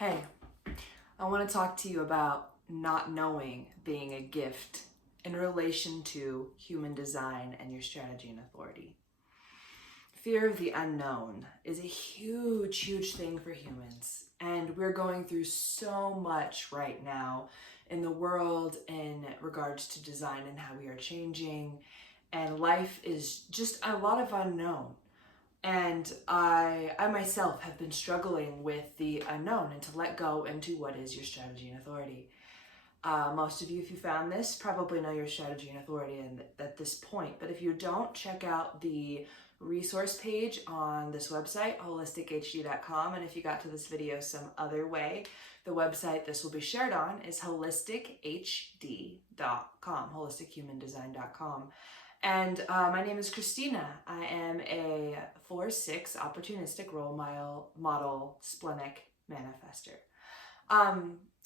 Hey, I want to talk to you about not knowing being a gift in relation to human design and your strategy and authority. Fear of the unknown is a huge, huge thing for humans. And we're going through so much right now in the world in regards to design and how we are changing. And life is just a lot of unknown. And I myself have been struggling with the unknown and to let go into what is your strategy and authority. Most of you, if you found this, probably know your strategy and authority at this point. But if you don't, check out the resource page on this website, holistichd.com. And if you got to this video some other way, the website this will be shared on is holistichd.com, holistichumandesign.com. And my name is Christina. I am a 4/6 opportunistic role model splenic manifester.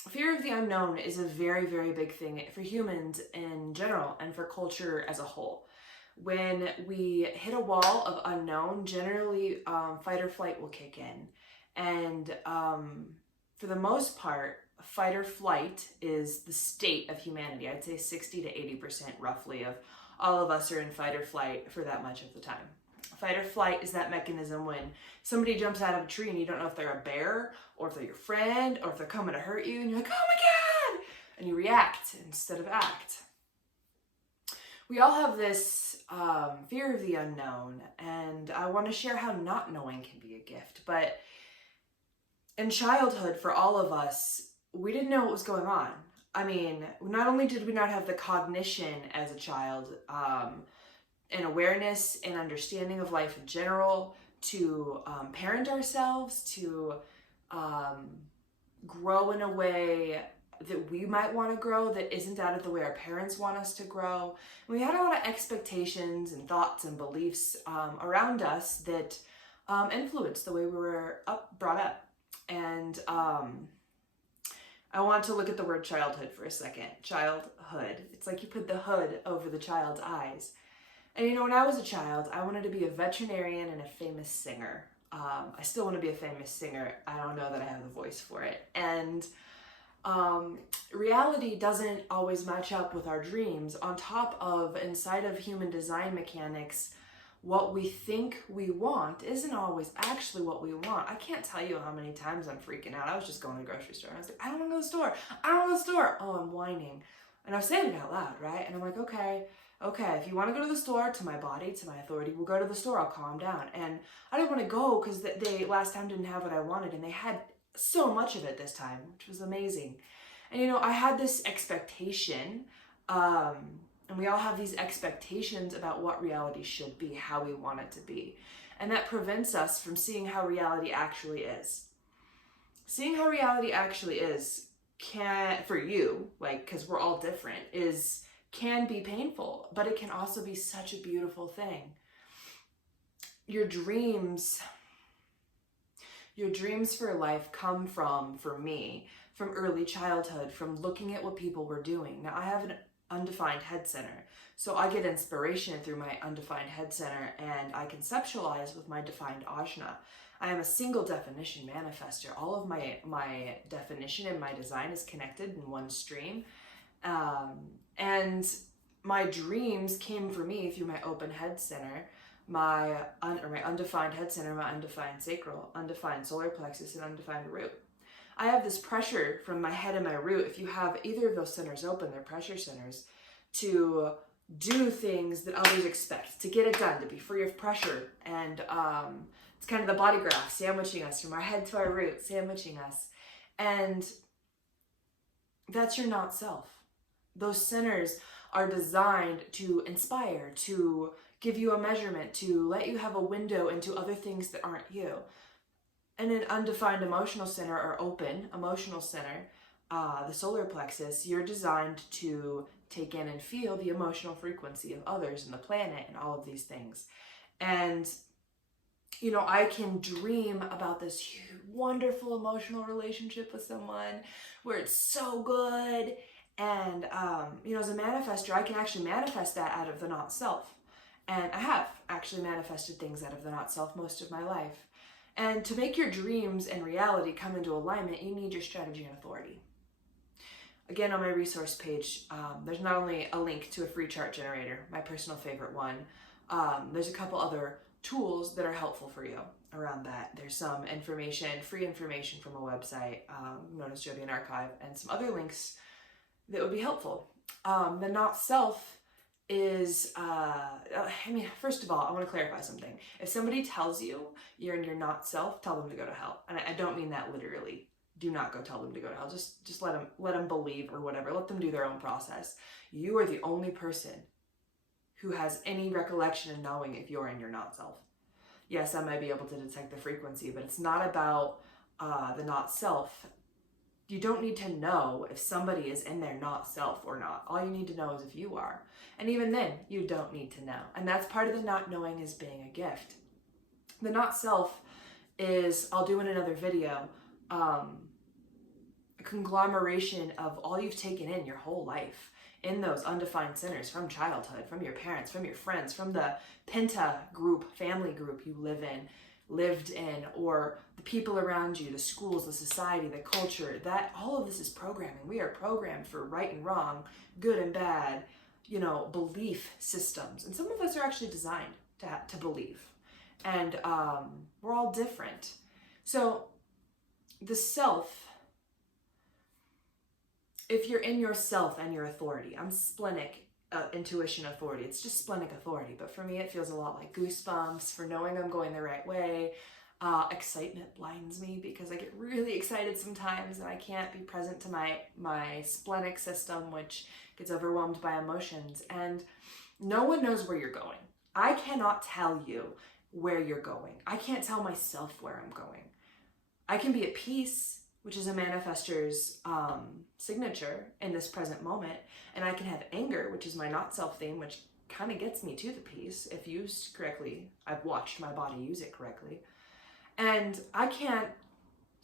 Fear of the unknown is a very, very big thing for humans in general and for culture as a whole. When we hit a wall of unknown, generally fight or flight will kick in. And for the most part, fight or flight is the state of humanity. I'd say 60 to 80% roughly of all of us are in fight or flight for that much of the time. Fight or flight is that mechanism when somebody jumps out of a tree and you don't know if they're a bear or if they're your friend or if they're coming to hurt you and you're like, oh my God, and you react instead of act. We all have this fear of the unknown, and I want to share how not knowing can be a gift. But in childhood, for all of us, we didn't know what was going on. I mean, not only did we not have the cognition as a child, and awareness and understanding of life in general to parent ourselves, to grow in a way that we might want to grow that isn't out of the way our parents want us to grow. We had a lot of expectations and thoughts and beliefs around us that influenced the way we were brought up. And I want to look at the word childhood for a second. Childhood. It's like you put the hood over the child's eyes. And you know, when I was a child, I wanted to be a veterinarian and a famous singer. I still want to be a famous singer. I don't know that I have the voice for it. And reality doesn't always match up with our dreams. On top of, inside of human design mechanics, what we think we want isn't always actually what we want. I can't tell you how many times I'm freaking out. I was just going to the grocery store and I was like, I don't want to go to the store. I don't want to go to the store. Oh, I'm whining. And I was saying it out loud, right? And I'm like, okay, if you want to go to the store, to my body, to my authority, we'll go to the store. I'll calm down. And I didn't want to go because they last time didn't have what I wanted. And they had so much of it this time, which was amazing. And you know, I had this expectation, and we all have these expectations about what reality should be, how we want it to be. And that prevents us from seeing how reality actually is. Seeing how reality actually is for you, like, because we're all different, can be painful, but it can also be such a beautiful thing. Your dreams for life come from, for me, from early childhood, from looking at what people were doing. Now, I have an undefined head center, so I get inspiration through my undefined head center, and I conceptualize with my defined ajna. I am a single definition manifester. All of my definition and my design is connected in one stream. And my dreams came for me through my open head center, my undefined head center, my undefined sacral, undefined solar plexus, and undefined root. I have this pressure from my head and my root. If you have either of those centers open, they're pressure centers, to do things that others expect, to get it done, to be free of pressure. And it's kind of the body graph sandwiching us from our head to our root, sandwiching us. And that's your not self. Those centers are designed to inspire, to give you a measurement, to let you have a window into other things that aren't you. And an undefined emotional center or open emotional center, the solar plexus, you're designed to take in and feel the emotional frequency of others and the planet and all of these things. And, you know, I can dream about this wonderful emotional relationship with someone where it's so good. And, you know, as a manifester, I can actually manifest that out of the not self. And I have actually manifested things out of the not self most of my life. And to make your dreams and reality come into alignment, you need your strategy and authority. Again, on my resource page, there's not only a link to a free chart generator, my personal favorite one, there's a couple other tools that are helpful for you around that. There's some information, free information from a website known as Jovian Archive, and some other links that would be helpful. The not self is, first of all, I want to clarify something. If somebody tells you you're in your not self, tell them to go to hell. And I don't mean that literally. Do not go tell them to go to hell. Just let them believe or whatever. Let them do their own process. You are the only person who has any recollection of knowing if you're in your not self. Yes, I might be able to detect the frequency, but it's not about the not self. You don't need to know if somebody is in their not self or not. All you need to know is if you are. And even then, you don't need to know. And that's part of the not knowing is being a gift. The not self is, I'll do in another video, a conglomeration of all you've taken in your whole life in those undefined centers from childhood, from your parents, from your friends, from the Penta group, family group you lived in, or the people around you, the schools, the society, the culture. That all of this is programming. We are programmed for right and wrong, good and bad, belief systems. And some of us are actually designed to believe. And we're all different. So the self, if you're in yourself and your authority, I'm splenic intuition authority. It's just splenic authority. But for me, it feels a lot like goosebumps for knowing I'm going the right way. Excitement blinds me because I get really excited sometimes and I can't be present to my splenic system, which gets overwhelmed by emotions. And no one knows where you're going. I cannot tell you where you're going. I can't tell myself where I'm going. I can be at peace, which is a manifester's signature in this present moment. And I can have anger, which is my not self theme, which kind of gets me to the peace if used correctly. I've watched my body use it correctly. And I can't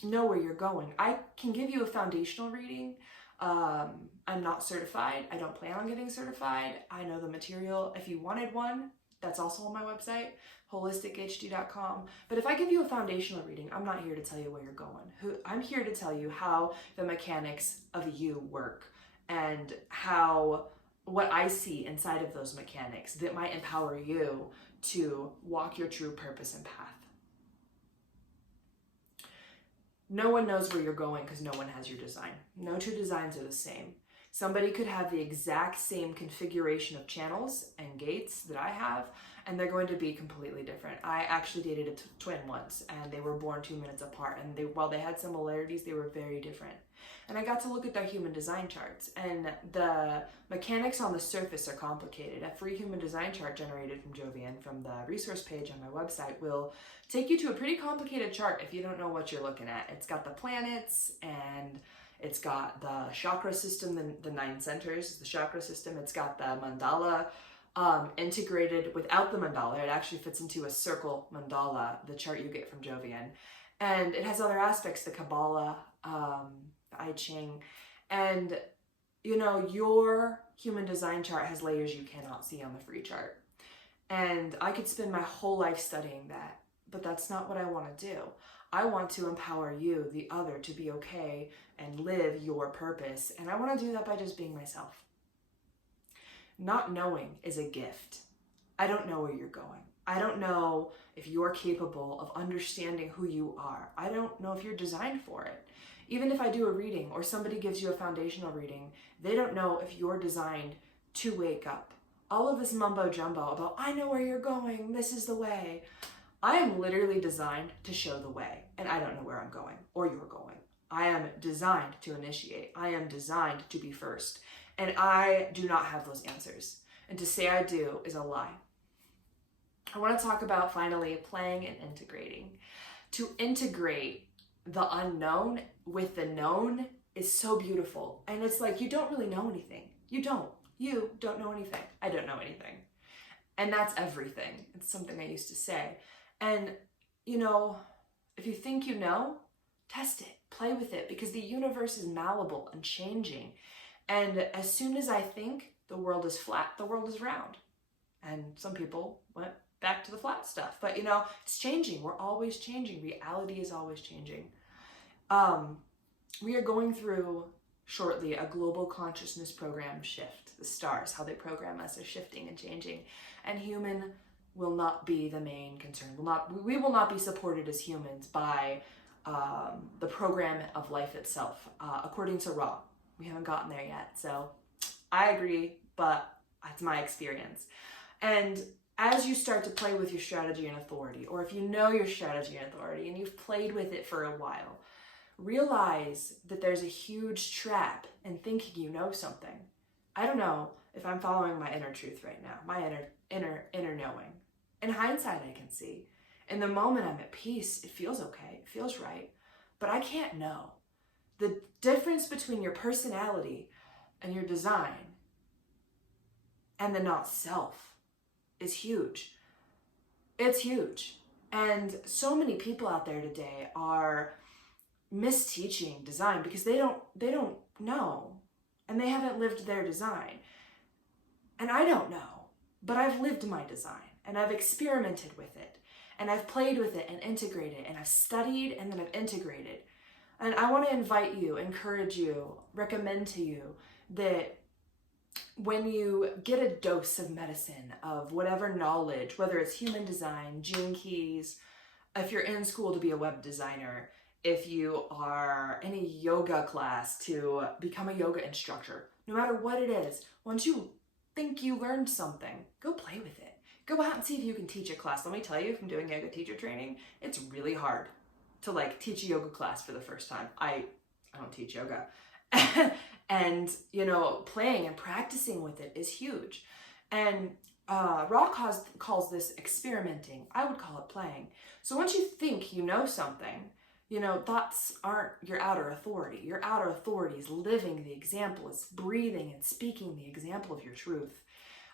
know where you're going. I can give you a foundational reading. I'm not certified. I don't plan on getting certified. I know the material. If you wanted one, that's also on my website, holistichd.com. But if I give you a foundational reading, I'm not here to tell you where you're going. I'm here to tell you how the mechanics of you work and what I see inside of those mechanics that might empower you to walk your true purpose and path. No one knows where you're going because no one has your design. No two designs are the same. Somebody could have the exact same configuration of channels and gates that I have, and they're going to be completely different. I actually dated a twin once, and they were born 2 minutes apart, and while they had similarities, they were very different. And I got to look at their human design charts, and the mechanics on the surface are complicated. A free human design chart generated from Jovian from the resource page on my website will take you to a pretty complicated chart if you don't know what you're looking at. It's got the planets, and it's got the chakra system, the 9 centers, the chakra system. It's got the mandala integrated without the mandala. It actually fits into a circle mandala, the chart you get from Jovian. And it has other aspects, the Kabbalah, the I Ching. And, your human design chart has layers you cannot see on the free chart. And I could spend my whole life studying that, but that's not what I want to do. I want to empower you, the other, to be okay and live your purpose. And I want to do that by just being myself. Not knowing is a gift. I don't know where you're going. I don't know if you're capable of understanding who you are. I don't know if you're designed for it. Even if I do a reading or somebody gives you a foundational reading, they don't know if you're designed to wake up. All of this mumbo jumbo about, I know where you're going, this is the way. I am literally designed to show the way, and I don't know where I'm going or you're going. I am designed to initiate. I am designed to be first, and I do not have those answers. And to say I do is a lie. I want to talk about finally playing and integrating. To integrate the unknown with the known is so beautiful. And it's like, you don't really know anything. You don't know anything. I don't know anything. And that's everything. It's something I used to say. And, if you think you know, test it, play with it, because the universe is malleable and changing. And as soon as I think the world is flat, the world is round. And some people back to the flat stuff. But it's changing. We're always changing. Reality is always changing. We are going through shortly a global consciousness program shift. The stars, how they program us, are shifting and changing. And human will not be the main concern. We will not be supported as humans by the program of life itself, according to Ra. We haven't gotten there yet. So I agree, but that's my experience. And as you start to play with your strategy and authority, or if you know your strategy and authority and you've played with it for a while, realize that there's a huge trap in thinking you know something. I don't know if I'm following my inner truth right now, my inner knowing. In hindsight, I can see. In the moment I'm at peace, it feels okay, it feels right, but I can't know. The difference between your personality and your design and the not self is huge. It's huge. And so many people out there today are misteaching design because they don't know, and they haven't lived their design. And I don't know, but I've lived my design, and I've experimented with it, and I've played with it and integrated, and I've studied, and then I've integrated. And I want to invite you, encourage you, recommend to you that when you get a dose of medicine, of whatever knowledge, whether it's human design, Gene Keys, if you're in school to be a web designer, if you are in a yoga class to become a yoga instructor, no matter what it is, once you think you learned something, go play with it. Go out and see if you can teach a class. Let me tell you, from doing yoga teacher training, it's really hard to teach a yoga class for the first time. I don't teach yoga. And, playing and practicing with it is huge. And Ra calls this experimenting. I would call it playing. So once you think you know something, thoughts aren't your outer authority. Your outer authority is living the example. It's breathing and speaking the example of your truth.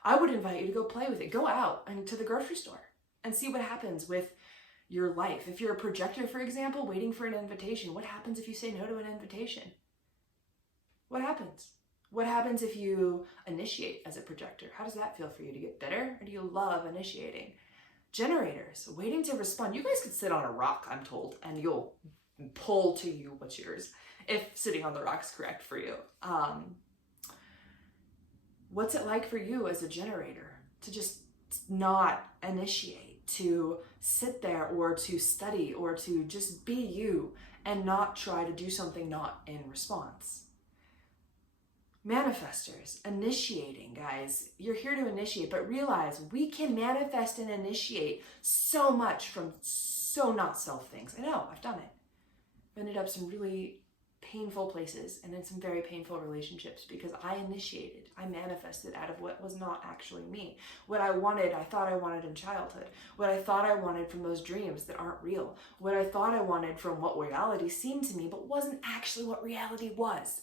I would invite you to go play with it. Go out and to the grocery store and see what happens with your life. If you're a projector, for example, waiting for an invitation, what happens if you say no to an invitation? What happens? What happens if you initiate as a projector? How does that feel for you? Do you get bitter, or do you love initiating? Generators, waiting to respond. You guys could sit on a rock, I'm told, and you'll pull to you what's yours, if sitting on the rock's correct for you. What's it like for you as a generator to just not initiate, to sit there or to study or to just be you and not try to do something not in response? Manifestors, initiating, guys. You're here to initiate, but realize we can manifest and initiate so much from so not self things. I know, I've done it. I've ended up some really painful places and in some very painful relationships because I initiated, I manifested out of what was not actually me. What I wanted, I thought I wanted in childhood. What I thought I wanted from those dreams that aren't real. What I thought I wanted from what reality seemed to me, but wasn't actually what reality was.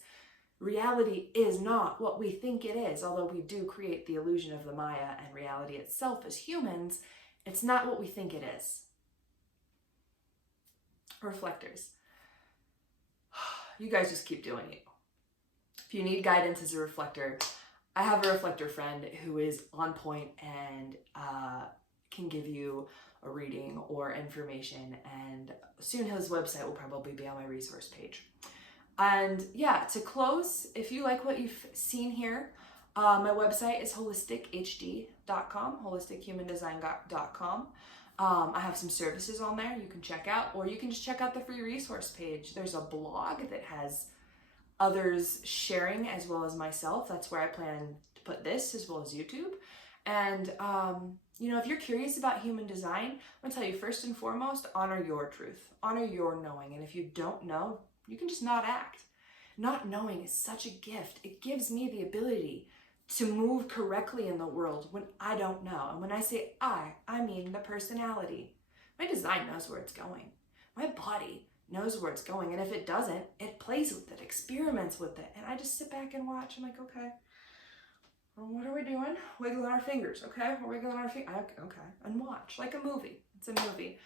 Reality is not what we think it is, although we do create the illusion of the Maya and reality itself as humans. It's not what we think it is. Reflectors. You guys just keep doing you. If you need guidance as a reflector, I have a reflector friend who is on point and can give you a reading or information, and soon his website will probably be on my resource page. And yeah, to close, if you like what you've seen here, my website is holistichd.com, holistichumandesign.com. I have some services on there you can check out, or you can just check out the free resource page. There's a blog that has others sharing as well as myself. That's where I plan to put this, as well as YouTube. And, if you're curious about human design, I'm gonna tell you, first and foremost, honor your truth, honor your knowing. And if you don't know, you can just not act. Not knowing is such a gift. It gives me the ability to move correctly in the world when I don't know. And when I say I mean the personality. My design knows where it's going. My body knows where it's going. And if it doesn't, it plays with it, experiments with it. And I just sit back and watch. I'm like, okay, well, what are we doing? Wiggling our fingers, okay? We're wiggling our fingers, okay. And watch, like a movie. It's a movie.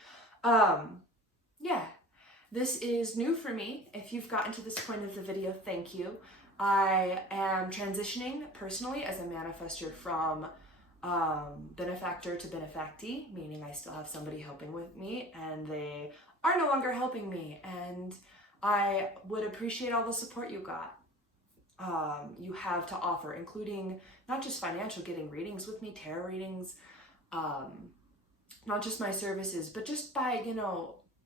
Yeah. This is new for me. If you've gotten to this point of the video, thank you. I am transitioning personally as a manifestor from benefactor to benefactee, meaning I still have somebody helping with me and they are no longer helping me. And I would appreciate all the support you have to offer, including not just financial, getting readings with me, tarot readings, not just my services, but just by,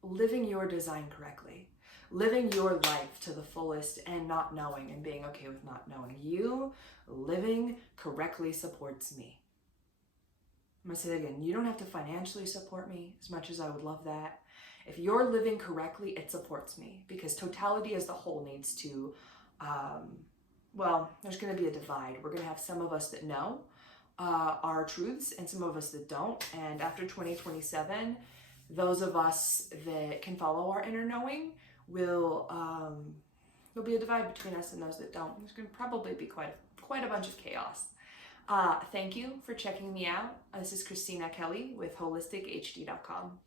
living your design correctly, living your life to the fullest and not knowing and being okay with not knowing. You living correctly supports me. I'm gonna say that again. You don't have to financially support me as much as I would love that. If you're living correctly, it supports me, because totality as the whole needs to, there's going to be a divide. We're going to have some of us that know our truths and some of us that don't. And after 2027, those of us that can follow our inner knowing will, there'll be a divide between us and those that don't. There's going to probably be quite a bunch of chaos. Thank you for checking me out. This is Christina Kelly with HolisticHD.com.